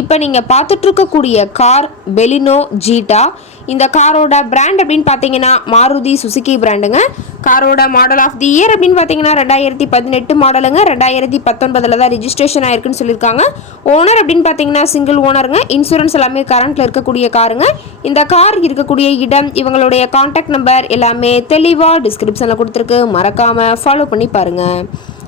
இப்போ நீங்கள் பார்த்துட்டு இருக்கக்கூடிய கார் பெலினோ ஜீட்டா இந்த காரோட பிராண்ட் அப்படின்னு பார்த்தீங்கன்னா மாருதி சுசுகி பிராண்டுங்க காரோட மாடல் ஆஃப் தி இயர் அப்படின்னு பார்த்தீங்கன்னா ரெண்டாயிரத்தி பதினெட்டு மாடலுங்க ரெண்டாயிரத்தி பத்தொன்பதில் தான் ரிஜிஸ்ட்ரேஷன் ஆயிருக்குன்னு சொல்லியிருக்காங்க. ஓனர் அப்படின்னு பார்த்தீங்கன்னா சிங்கிள் ஓனருங்க இன்சூரன்ஸ் எல்லாமே கரண்ட்டில் இருக்கக்கூடிய காருங்க. இந்த கார் இருக்கக்கூடிய இடம் இவங்களுடைய காண்டாக்ட் நம்பர் எல்லாமே தெளிவாக டிஸ்கிரிப்ஷனில் கொடுத்துருக்கு. மறக்காமல் ஃபாலோ பண்ணி பாருங்கள்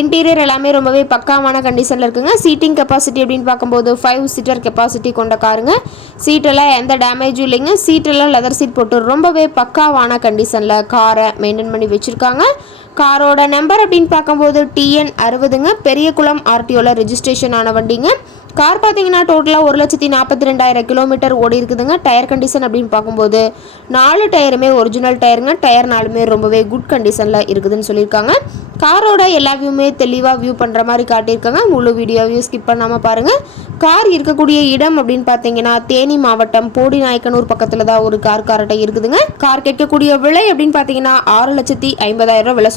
இன்டீரியர் எல்லாமே ரொம்பவே பக்காவான கண்டிஷனில் இருக்குங்க. சீட்டிங் கெப்பாசிட்டி அப்படின்னு பார்க்கும்போது ஃபைவ் சீட்டர் கெப்பாசிட்டி கொண்ட காருங்க சீட்டெல்லாம் எந்த டேமேஜும் இல்லைங்க. சீட்டெல்லாம் லெதர் சீட் போட்டு ரொம்பவே பக்காவான கண்டிஷனில் காரை மெயின்டைன் பண்ணி வச்சுருக்காங்க. காரோட நம்பர் அப்படின்னு பார்க்கும்போது டிஎன் அறுபதுங்க. பெரியகுளம் ஆர்டிஓவில் ரெஜிஸ்ட்ரேஷன் ஆன வண்டிங்க. கார் பார்த்தீங்கன்னா டோட்டலாக ஒரு லட்சத்தி நாற்பத்தி ரெண்டாயிரம் கிலோமீட்டர் ஓடி இருக்குதுங்க. டயர் கண்டிஷன் அப்படின்னு பார்க்கும்போது நாலு டயருமே ஒரிஜினல் டயருங்க. டயர் நாலுமே ரொம்பவே குட் கண்டிஷனில் இருக்குதுன்னு சொல்லியிருக்காங்க. காரோட எல்லா வியூமே தெளிவாக வியூ பண்ணுற மாதிரி காட்டியிருக்காங்க. முழு வீடியோவையும் ஸ்கிப் பண்ணாமல் பாருங்கள் கார் இருக்கக்கூடிய இடம் அப்படின்னு பார்த்தீங்கன்னா தேனி மாவட்டம் போடி நாயக்கனூர் பக்கத்தில் தான் ஒரு கார் காரட்டை இருக்குதுங்க. கார் கேட்கக்கூடிய விலை அப்படின்னு பார்த்தீங்கன்னா ஆறு லட்சத்தி ஐம்பதாயிரம் ரூபா விலை